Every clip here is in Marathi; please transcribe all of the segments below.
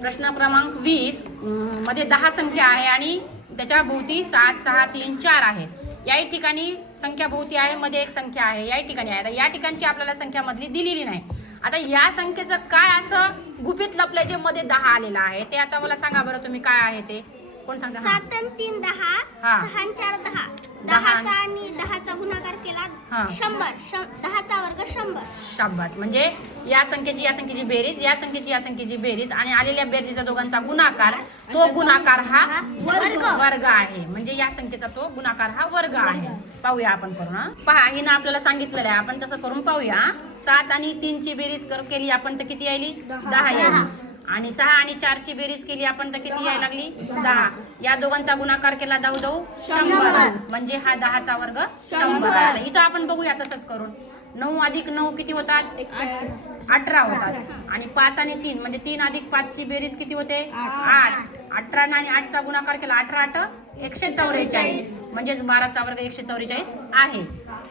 प्रश्न क्रमांक 20 मध्ये 10 संख्या आहे आणि त्याच्या भोवती 7, 6, 3, 4 आहेत. याही ठिकाणी संख्या भोवती आहे, मध्ये एक संख्या आहे, याही ठिकाणी आहे. या ठिकाणची आपल्याला संख्या मधली दिलेली नाही. आता या संख्येचं काय असं गुपित लपलंय जे मध्ये 10 आलेलं आहे ते आता मला सांगा बरं तुम्ही काय आहे ते. कोण सांगा? 7 आणि 3 10, हा. 6 आणि 4 10, 10 10चा आणि 10चा गुणाकार केला हा. 100, 10चा वर्ग 100. शाबास. म्हणजे या संख्येची बेरीज, या संख्येची बेरीज आणि आलेल्या बेरजेचा दोघांचा गुणाकार, तो गुणाकार हा वर्ग आहे. म्हणजे या संख्येचा तो गुणाकार हा वर्ग आहे. पाहूया आपण करून. पहा, हिनं आपल्याला सांगितलेलं आहे, आपण तसं करून पाहूया. 7 आणि 3 ची बेरीज केली आपण तर किती आली? 10 येईल. आणि 6 आणि 4 ची बेरीज केली आपण तर किती यायला लागली? 10. या दोघांचा गुणाकार केला 10 100, म्हणजे हा 10चा वर्ग 100 आहे. इथं आपण बघूया तसंच करून. 9 अधिक 9 किती होतात? 18 होतात. आणि 5 आणि 3 म्हणजे 3 अधिक 5 ची बेरीज किती होते? 8. 18 आणि 8चा गुणाकार केला 18 8 144, म्हणजेच 12चा वर्ग 144 आहे.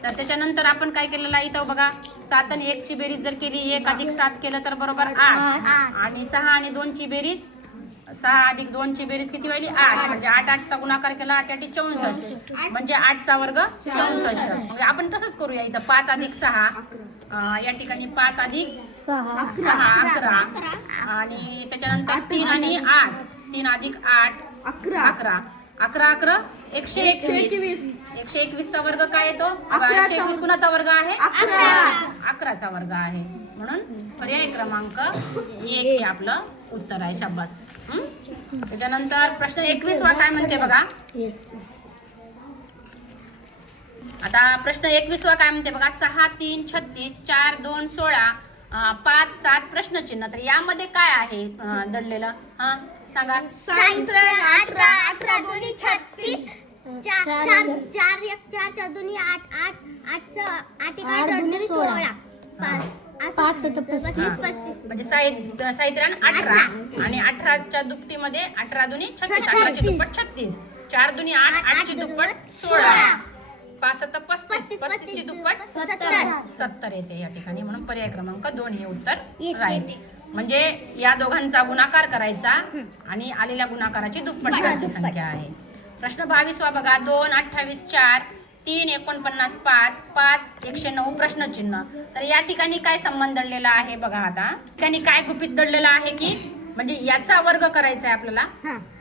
तर त्याच्यानंतर आपण काय केलेलं आहे इथं बघा, 7 आणि 1 ची बेरीज जर केली, 1 अधिक 7 केलं तर बरोबर 8. आणि 6 आणि 2 ची बेरीज, 6 अधिक 2 ची बेरीज किती व्हायली? 8. म्हणजे 8 8चा गुणाकार केला 8 8 64, म्हणजे 8चा वर्ग 64. म्हणजे आपण तसंच करूया इथं. 5 अधिक 6, या ठिकाणी 5 अधिक 6 11. आणि त्याच्यानंतर 3 आणि 8, 3 अधिक 8 11. 11 11 121. 121 चा वर्ग काय येतो? 121 कुणाचा वर्ग आहे? 11चा वर्ग आहे. म्हणून पर्याय क्रमांक 1 हे आपलं उत्तर आहे. शाबास. त्याच्यानंतर प्रश्न 21 वा काय म्हणते बघा. आता प्रश्न 21 वा काय म्हणते बघा. 6 3 36, 4 2 16, 5 7 प्रश्नचिन्ह. तर यामध्ये काय आहे दडलेलं? हा सांगा. 18 18 दोन्ही 36, 4 1 4 4 दोन्ही 8 8 8 8 दोन्ही 16, 5 7 35. म्हणजे साहित्र्यान 18 आणि 18च्या दुपटीमध्ये 18 दुनी 36, 18ची दुप्पट 36, 4 दुनी 8, 8ची दुप्पट 16, 5 7 35, 35ची दुप्पट 70 येते या ठिकाणी. म्हणून पर्याय क्रमांक 2 हे उत्तर राहील. म्हणजे या दोघांचा गुणाकार करायचा आणि आलेल्या गुणाकाराची दुप्पट करायची संख्या आहे. प्रश्न 22 वा बघा. 2 28 4, 3 49 5, 5 109 प्रश्नचिन्ह. तर या ठिकाणी काय संबंध दडलेला आहे बघा. आता ठिकाणी काय गुपित दडलेला आहे की म्हणजे याचा वर्ग करायचा आहे आपल्याला.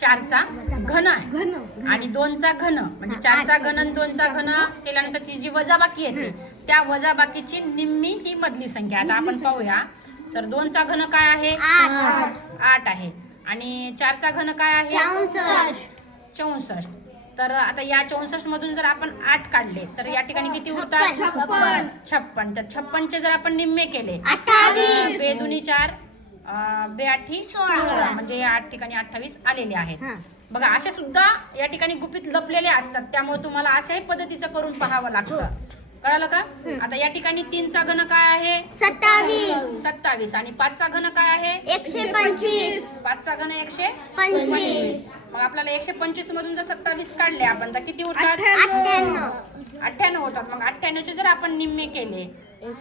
4चा घन आहे आणि 2चा घन, म्हणजे 4चा घन आणि 2चा घन केल्यानंतर ती जी वजाबाकी येते त्या वजाबाकीची निम्मी ही मधली संख्या. आता आपण पाहूया. तर 2चा घन काय आहे? 8 आहे. आणि 4चा घन काय आहे? 64. तर आता या 64 मधून जर आपण 8 काढले तर या ठिकाणी किती उरतात? 56. तर 56चे जर आपण निम्मे केले 28, बे दुनी 4, बे 8 16, म्हणजे या ठिकाणी 28 आलेले आहेत. बघा, असे सुद्धा या ठिकाणी गुपित लपलेले असतात. त्यामुळे तुम्हाला अशाही पद्धतीचं करून पाहावं लागतं. कळालं का? आता या ठिकाणी 3चा घन काय आहे? 27. आणि 5चा घन काय आहे? 125. 5चा घन 125. मग आपल्याला 125 मधून जर 27 काढले आपण तर किती उरतात? 98 होतात. मग 98चे जर आपण निम्मे केले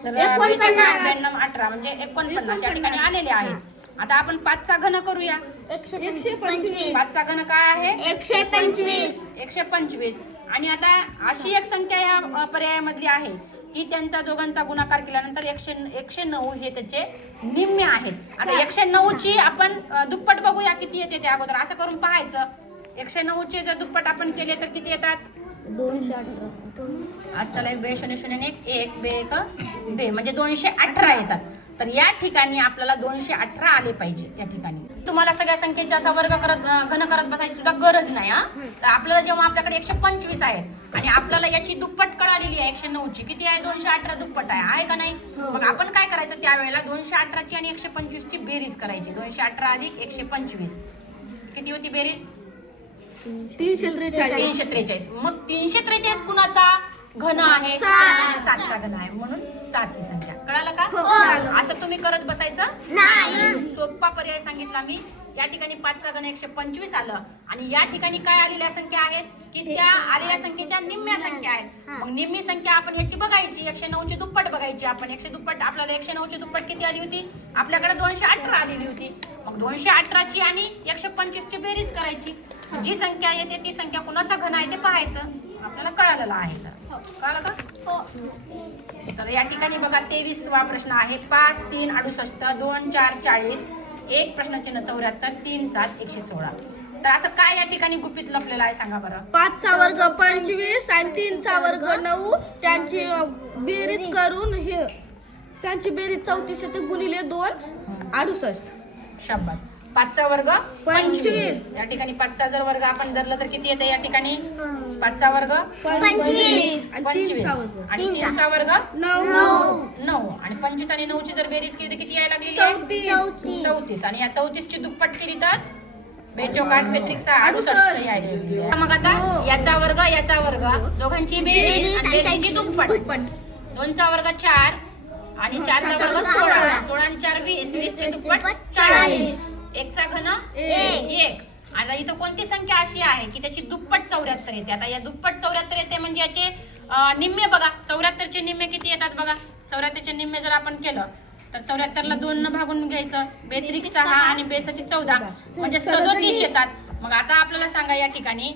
तर 98 18, म्हणजे 49 या ठिकाणी आलेले आहेत. आता आपण 5चा घन करूया. 125. 5चा घन काय आहे? 125. 125. आणि आता अशी एक संख्या ह्या पर्यायामधली आहे की त्यांचा दोघांचा गुणाकार केल्यानंतर 109 हे त्याचे निम्मे आहेत. आता 109 ची आपण दुप्पट बघूया किती येते ते अगोदर. असं करून पाहायचं. 109 चे जर दुप्पट आपण केले तर किती येतात? 218. आज चला 1 बे 0 0 1 1 बे 1 बे, म्हणजे 218 येतात. तर या ठिकाणी आपल्याला 218 आले पाहिजे. या ठिकाणी तुम्हाला सगळ्या संख्येचे असा वर्ग घन करत बसायची सुद्धा गरज नाही. तर आपल्याला जेव्हा आपल्याकडे 125 आहे आणि आपल्याला याची दुप्पट कळालेली आहे 109 ची किती आहे? 218 दुप्पट आहे का नाही? मग आपण काय करायचं त्यावेळेला? 218 ची आणि 125 ची बेरीज करायची. 218 अधिक 125 किती होती बेरीज? 343. मग 343 कुणाचा घन आहे? 7चा घन आहे. म्हणून 7 ही संख्या. कळालं का? असं तुम्ही करत बसायचं नाही. सोपा पर्याय सांगितला मी. या ठिकाणी 5चा घन 125 आलं आणि या ठिकाणी काय आलेल्या संख्या आहेत की त्या आलेल्या संख्येच्या निम्म्या संख्या आहेत. मग निम्मी संख्या आपण ह्याची बघायची, 109 ची दुप्पट बघायची. आपण 100 दुप्पट, आपल्याला 109 ची दुप्पट किती आली होती? आपल्याकडे 218 आलेली होती. मग 218 ची आणि 125 ची बेरीज करायची. जी संख्या येते ती संख्या कुणाचा घन आहे ते पाहायचं. आपल्याला कळालेलं आहे. कळलं का? हो. तर या ठिकाणी बघा 23वा प्रश्न आहे. 5 3 68 2 4 40 एक प्रश्नचिन्ह 74 3 7 116. तर असं काय या ठिकाणी गुपित लपलेलं आहे सांगा बरं. 5चा वर्ग 25 आणि 3चा वर्ग 9 त्यांची बेरीज करून हे त्यांची बेरीज 34 येते गुणिले 2 68. शाबास. 5चा वर्ग 25. या ठिकाणी 5चा जर वर्ग आपण धरलं तर किती येते या ठिकाणी? 5चा वर्ग 25 आणि 25 3चा वर्ग आणि 3चा वर्ग 9 9 आणि 25 आणि 9 ची जर बेरीज केली तर किती यायला लागलेली आहे? 34. 34 आणि या 34 ची दुप्पट केली तर बेचोक 8 बेत्रिक 6 68 यायला. मग आता याचा वर्ग दोघांची बेरीज आणि बेरीजची दुप्पट. 2चा वर्ग 4 आणि 4चा वर्ग 16 16 आणि 4 20 20 ची दुप्पट 40. 1चा घन 1. आता इथं कोणती संख्या अशी आहे की त्याची दुप्पट 74 येते. आता या दुप्पट 74 येते म्हणजे याचे निम्मे बघा. 74 चे निम्मे किती येतात बघा. 74 चे निम्मे जर आपण केलं तर 74 ला 2 न भागून घ्यायचं. बेत्रिक 6 आणि बेसाठी 14 म्हणजे 37 येतात. मग आता आपल्याला सांगा या ठिकाणी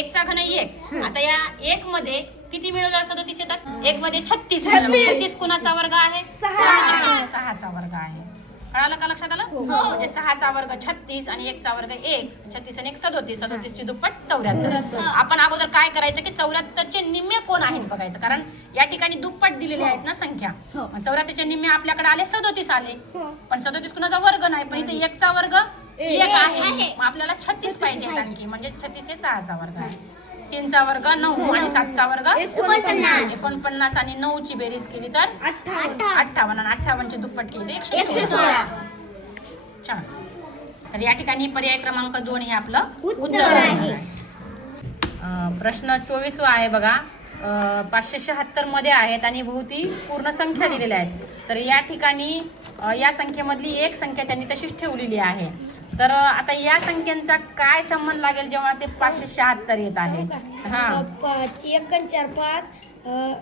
1चा घन 1. आता या 1 मध्ये किती मिळवल्यावर 37 येतात? 1 मध्ये 36 36 कुणाचा वर्ग आहे? 6चा वर्ग आहे. कळालं का? लक्षात आलं? म्हणजे 6चा वर्ग 36 आणि 1चा वर्ग 1. 36 आणि 1 37. 37 ची दुप्पट 74. आपण अगोदर काय करायचं की 74 चे निम्मे कोण आहेत बघायचं. कारण या ठिकाणी दुप्पट दिलेले आहेत ना संख्या. 74 चे निम्मे आपल्याकडे आले 37 आले. पण 37 कुणाचा वर्ग नाही. पण इथे 1चा वर्ग 1 आहे. मग आपल्याला 36 पाहिजे आणखी. म्हणजे 36 हे 6चा वर्ग आहे. 3चा वर्ग 9 आणि 7चा वर्ग 49 आणि 9 ची बेरीज केली तर 58 आणि 58 ची दुप्पट केली तर 116. छान. तर या ठिकाणी पर्याय क्रमांक 2 हे आपलं उत्तर आहे. प्रश्न 24 आहे बघा. 576 मध्ये आहेत आणि भोवती पूर्ण संख्या दिलेल्या आहेत. तर या ठिकाणी या संख्येमधली एक संख्या त्यांनी तशीच ठेवलेली आहे. तर आता या संख्यांचा काय संबंध लागेल जेव्हा ते 576 येत आहे? हा, 1 आणि 4 5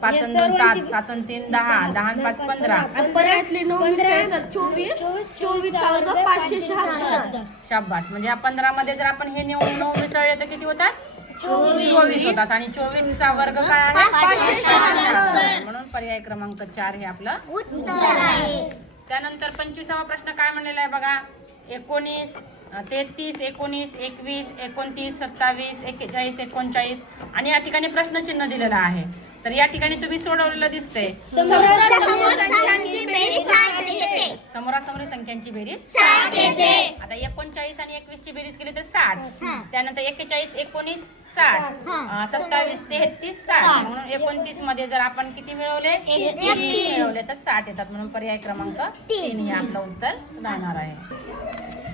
5 आणि 2 7 7 आणि 3 10 10 आणि 5 15. परतले 9 तर 24 24चा वर्ग 576. शाबास. म्हणजे या 15 मध्ये जर आपण हे 9 मिसळले तर किती होतात? 24 होतात. आणि 24चा वर्ग काय आहे? 576. म्हणून पर्याय क्रमांक 4 हे आपलं उत्तर आहे. त्यानंतर 25वा प्रश्न काय म्हणलेला आहे बघा. 19 33 19 21 29 27 41 39 आणि या ठिकाणी प्रश्नचिन्ह दिलेलं आहे. तर या ठिकाणी तुम्ही सोडवलेलं दिसतंय. समोरासमोरची बेरीज 60 येते. समोरासमोरी संख्यांची बेरीज 60 येते. आता 39 आणि 21 ची बेरीज केली तर 60. हा. त्यानंतर 41 19 60 हा. 27 33 60. म्हणून 29 मध्ये जर आपण किती मिळवले? 31 मिळवले तर 60 येतात. म्हणून पर्याय क्रमांक 3 हे आपलं उत्तर राहणार आहे.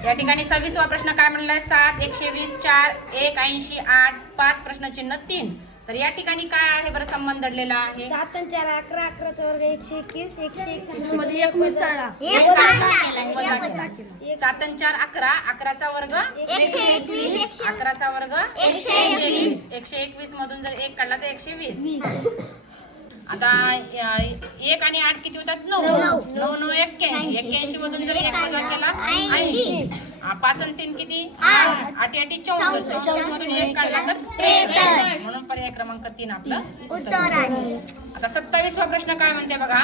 या ठिकाणी 26वा प्रश्न काय म्हणलाय? 7 120 4 1 80 8 5 प्रश्नचिन्ह 3. तर या ठिकाणी काय आहे बरं संबंध दडलेला आहे? 7 आणि 4 11 11चा वर्ग 121 121 मध्ये 1 मिसळला. 7 आणि 4 11 11चा वर्ग 121 11चा वर्ग 121 121 मधून जर 1 काढला तर 120. आता 1 आणि 8 किती होतात? 9 9. 9 9 81 81 मधून जर 1 वजा केला 80. 5 आणि 3 किती? 8 8 64 64 मधून 1 काढला तर 63. म्हणून पर्याय क्रमांक 3 आपलं उत्तर आहे. आता 27वा प्रश्न काय म्हणते बघा.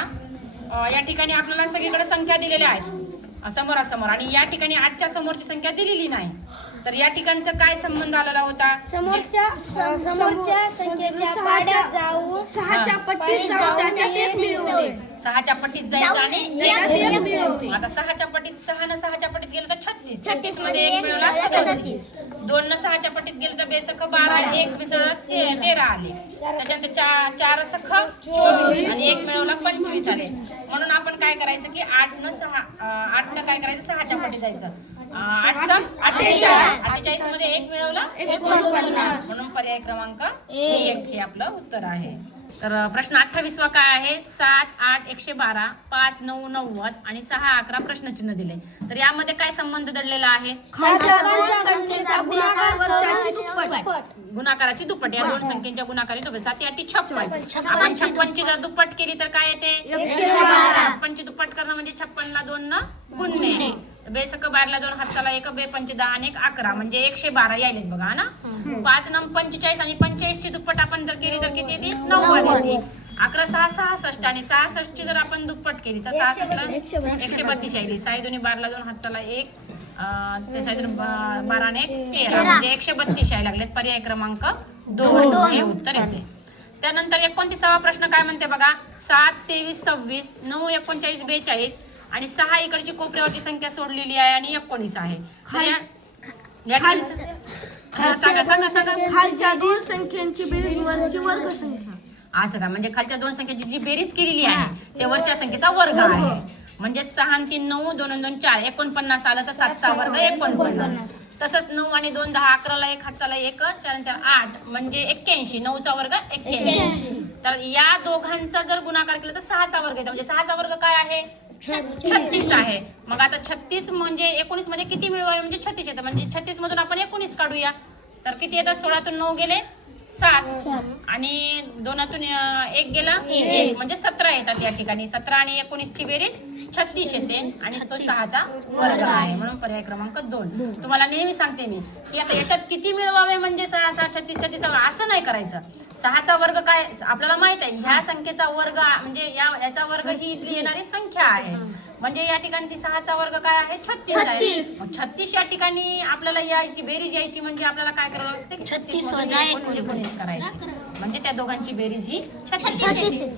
या ठिकाणी आपल्याला सगळीकडे संख्या दिलेल्या आहेत समोरासमोर आणि या ठिकाणी 8च्या समोरची संख्या दिलेली नाही. तर या ठिकाणचा काय संबंध आलेला होता? समोरच्या संख्येच्या पाड्यात जाऊ 6च्या पट्टीत जाऊ त्याच्यात 1 मिळवले. 6च्या पट्टीत जायचं आणि एक मिळवले. आता 6च्या पट्टीत 6 न 6च्या पट्टीत गेलं तर 36. 36 मध्ये 1 मिळवला 37. 2 न 6च्या पट्टीत गेलं तर बेसख 12 1 मिसळला 13 आले. त्याच्यानंतर 4 सख 24 आणि 1 मिळवला 25 आले. म्हणून आपण काय करायचं की 8 न काय करायचं 6च्या पट्टीत जायचं. 8 सख 48 मध्ये 1 मिळवला 49. म्हणून पर्याय क्रमांक 1 हे आपलं उत्तर आहे. तर प्रश्न 28वा काय आहे? 7, 8, 112, 5, 9, 90 आणि 6, 11 प्रश्नचिन्ह दिले. तर यामध्ये काय संबंध दडलेला आहे? खालच्या दोन संख्येचा गुणाकार वरच्याची दुप्पट. गुणाकाराची दुप्पट. या दोन संख्येच्या गुणाकारी दुप्पट. 7 8 56. आपण 56ची जर दुप्पट केली तर काय येते? 56ची दुप्पट करणं म्हणजे 56 ला 2 न गुणणे. बेसक 12 2 हातचाला 1, बे 5 10 आणि 1 11 म्हणजे 112 यायलेत बघा ना. 5 9 45 आणि 45 ची दुप्पट आपण जर केली तर किती येते? 90 येते. 11 6 66 आणि 66 ची जर आपण दुप्पट केली तर 66 ला 132 यायली. 6 2 12 2 हातचाला 1 ते 12 आणि 1 13 म्हणजे 132 यायला लागलेत. पर्याय क्रमांक 2 हे उत्तर येते. त्यानंतर 29वा प्रश्न काय म्हणते बघा? 7 23 26 9 39 42 आणि 6 इकडची कोपऱ्यावरची संख्या सोडलेली आहे आणि 19 आहे. तर सांगा. खालच्या दोन संख्यांची बेरीज वरची वर्ग संख्या. असं का? म्हणजे खालच्या दोन संख्येची जी बेरीज केलेली आहे ते वरच्या संख्येचा वर्ग आहे. म्हणजे 6 आणि 3 9 2 2 4 49 आलं तर 7चा वर्ग 49. तसंच 9 आणि 2 10 11 ला 1 हातचाला 1 4 आणि 4 8 म्हणजे 81. 9चा वर्ग 81. तर या दोघांचा जर गुणाकार केला तर 6चा वर्ग येतो. म्हणजे 6चा वर्ग काय आहे? 36 आहे. मग आता 36 म्हणजे 19 मध्ये किती मिळवावे? म्हणजे 36 येतं. म्हणजे 36 मधून आपण 19 काढूया तर किती येतात? 16तून 9 गेले 7 आणि 2तून 1 गेला 1 म्हणजे 17 येतात या ठिकाणी. 17 आणि 19 ची बेरीज 36 येते आणि तो 6चा वर्ग आहे. म्हणून पर्याय क्रमांक 2. तुम्हाला नेहमी सांगते मी की आता याच्यात किती मिळवावे म्हणजे 6 6 36 36 असं नाही करायचं. 6चा वर्ग काय आपल्याला माहित आहे. ह्या संख्येचा वर्ग म्हणजे याचा वर्ग ही इथली येणारी संख्या आहे. म्हणजे या ठिकाणची 6चा वर्ग काय आहे? 36 आहे. 36 या ठिकाणी आपल्याला यायची बेरीज यायची म्हणजे आपल्याला काय करावं लागते? 36 मध्ये 19 करायची. म्हणजे त्या दोघांची बेरीज ही 36 येते.